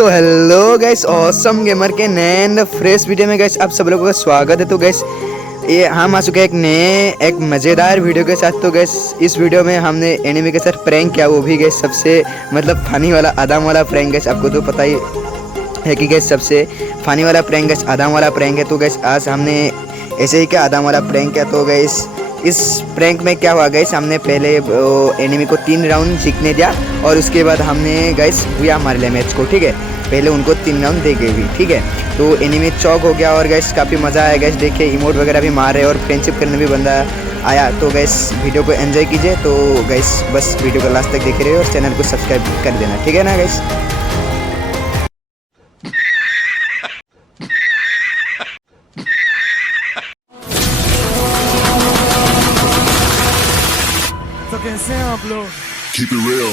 तो hello guys, awesome gamer के नए एंड फ्रेश वीडियो में गाइस आप सब लोगों का स्वागत है। तो गाइस ये हम आ चुके हैं एक मज़ेदार वीडियो के साथ। तो गाइस इस वीडियो में हमने एनिमी के साथ प्रैंक किया, वो भी गाइस सबसे मतलब फनी वाला आदम वाला प्रैंक। गाइस आपको तो पता ही है कि गाइस सबसे फनी वाला प्रैंक गाइस आदम वाला प्रैंक है। तो गाइस आज हमने ऐसे ही क्या आदम वाला प्रैंक किया। तो गाइस इस प्रैंक में क्या हुआ गाइस, हमने पहले एनिमी को 3 राउंड जीतने दिया और उसके बाद हमने गाइस बुया मार लिया मैच को। ठीक है, पहले उनको 3 राउंड दे गए भी। ठीक है, तो एनिमी चौक हो गया और गाइस काफ़ी मज़ा आया गाइस। देखिए इमोट वगैरह भी मार रहे और फ्रेंडशिप करने भी बंदा आया। तो गाइस वीडियो को एंजॉय कीजिए। तो गाइस बस वीडियो को लास्ट तक देखे रहिए और चैनल को सब्सक्राइब कर देना, ठीक है ना गाइस। तो कैसे हैं आप लोग? Keep it real.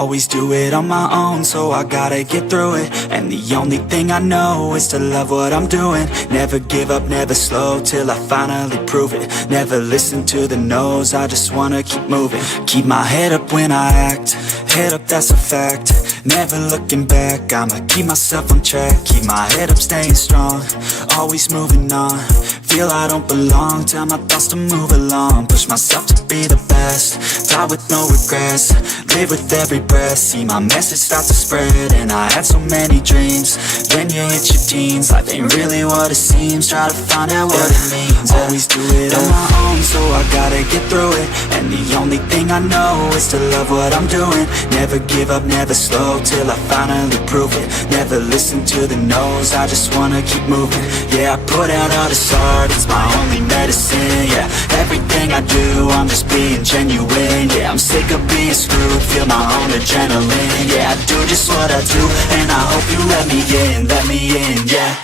Always do it on my own, so I gotta get through it. And the only thing I know is to love what I'm doing. Never give up, never slow, till I finally prove it. Never listen to the no's, I just wanna keep moving. Keep my head up when I act, head up, that's a fact. Never looking back, I'ma keep myself on track. Keep my head up, staying strong, always moving on. feel I don't belong. Tell my thoughts to move along. Push myself to be the best. Die with no regrets. Live with every breath. See my message start to spread. And I had so many dreams. Then you hit your teens. Life ain't really what it seems. Try to find out what it means. Always do it on my own, so I gotta get through it. And the only thing I know is to love what I'm doing. Never give up, never slow, till I finally prove it. Never listen to the no's, I just wanna keep moving. Yeah, I put out all this art, it's my only medicine. Yeah, everything I do, I'm just being genuine. Yeah, I'm sick of being screwed, feel my own adrenaline. Yeah, I do just what I do, and I hope you let me in, yeah.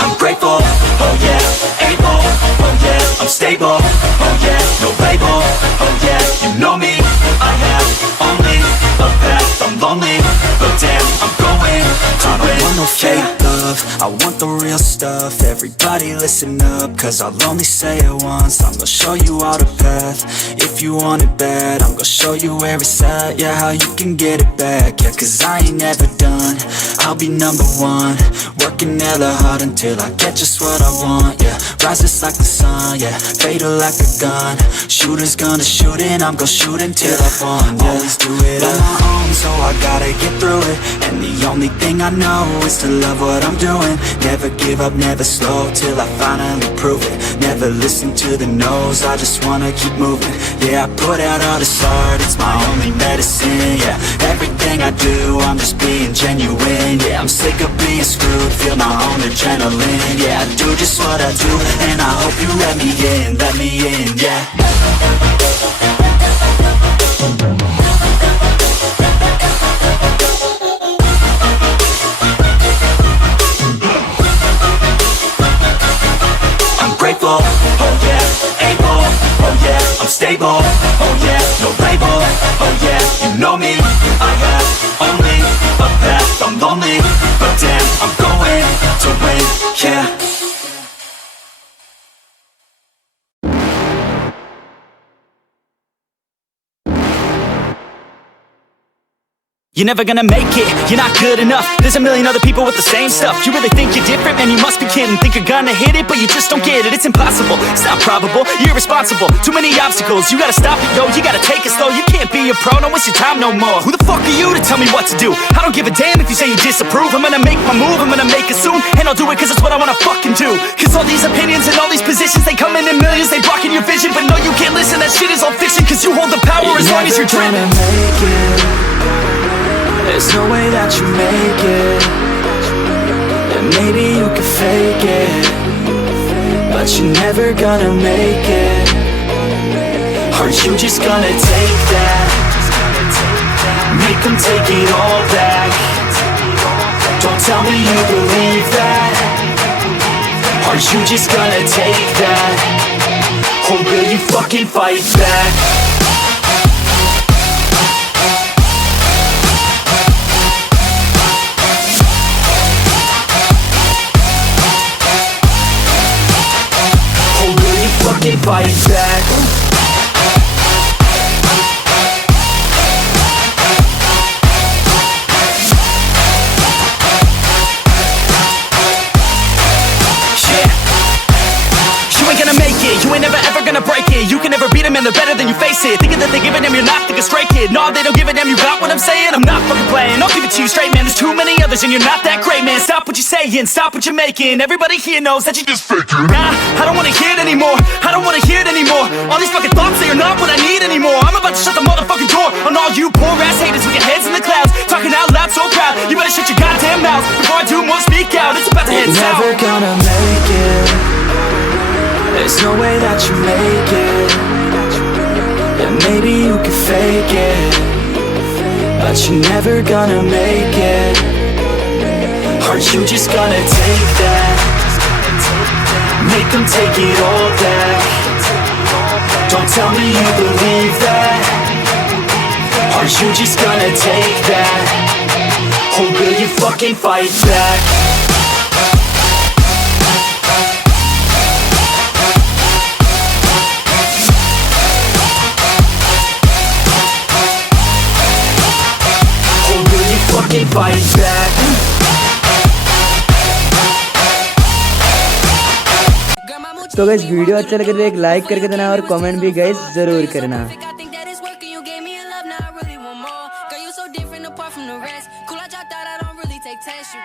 I'm grateful, oh yeah, able, oh yeah, I'm stable, oh yeah, no label, oh yeah, you know me, I have only a path, I'm lonely, but damn, I'm going to win. I don't want no fake love, I want the real stuff. Everybody listen up, cause I'll only say it once. I'm gonna show you all the path. If you want it bad, I'm gonna show you where it's at. Yeah, how you can get it back. Yeah, cause I ain't never done, I'll be number one. Working hella hard until I get just what I want. Yeah, rises like the sun, yeah, fatal like a gun. Shooters gonna shoot and I'm gonna shoot until I won. Yeah, always do it on my own, so I gotta get through it. And the only thing I know is to love what I'm doing. Never give up, never slow, till I finally prove it. Never listen to the no's, I just wanna keep moving. Yeah, I put out all this art, it's my only medicine. Yeah, everything I do, I'm just being genuine. Yeah, I'm sick of being screwed, feel my own adrenaline. Yeah, I do just what I do, and I hope you let me in, yeah. Grateful, oh yeah, able, oh yeah, I'm stable, oh yeah, no label, oh yeah, you know me, I have only a path, I'm lonely, but damn, I'm going to win, yeah. You're never gonna make it, you're not good enough. There's a million other people with the same stuff. You really think you're different? Man, you must be kidding. Think you're gonna hit it, but you just don't get it. It's impossible, it's not probable, you're irresponsible. Too many obstacles, you gotta stop it, yo. You gotta take it slow, you can't be a pro. Don't waste your time no more. Who the fuck are you to tell me what to do? I don't give a damn if you say you disapprove. I'm gonna make my move, I'm gonna make it soon. And I'll do it cause it's what I wanna fucking do. Cause all these opinions and all these positions, they come in millions, they blocking your vision. But no, you can't listen, that shit is all fiction. Cause you hold the power as long as you're driven. There's no way that you make it. And maybe you can fake it, but you're never gonna make it. Are you just gonna take that? Make them take it all back. Don't tell me you believe that. Are you just gonna take that? Or will you fucking fight back? Fight back. You ain't never ever gonna break it. You can never beat them and they're better than you face it. Thinking that they're giving them, you're not, think a straight kid. No, they don't give a damn, you got what I'm saying? I'm not fucking playing, I'll give it to you straight, man. There's too many others and you're not that great, man. Stop what you're saying, stop what you're making. Everybody here knows that you just faking. Nah, I don't wanna hear it anymore, I don't wanna hear it anymore. All these fucking thoughts, they are not what I need anymore. I'm about to shut the motherfucking door on all you poor ass haters with your heads in the clouds, talking out loud so proud. You better shut your goddamn mouth before I do more, speak out. It's about to head south. Never gonna make it. There's no way that you make it. And maybe you can fake it, but you're never gonna make it. Aren't you just gonna take that? Make them take it all back. Don't tell me you believe that. Aren't you just gonna take that? Or will you fucking fight back? तो guys video अच्छा लगे तो एक like करके देना और comment भी guys जरूर करना। I think that it's working, you gave me a love, now I really want more. Girl, you so different apart from the rest. Cool, I dropped out, I don't really take tests. You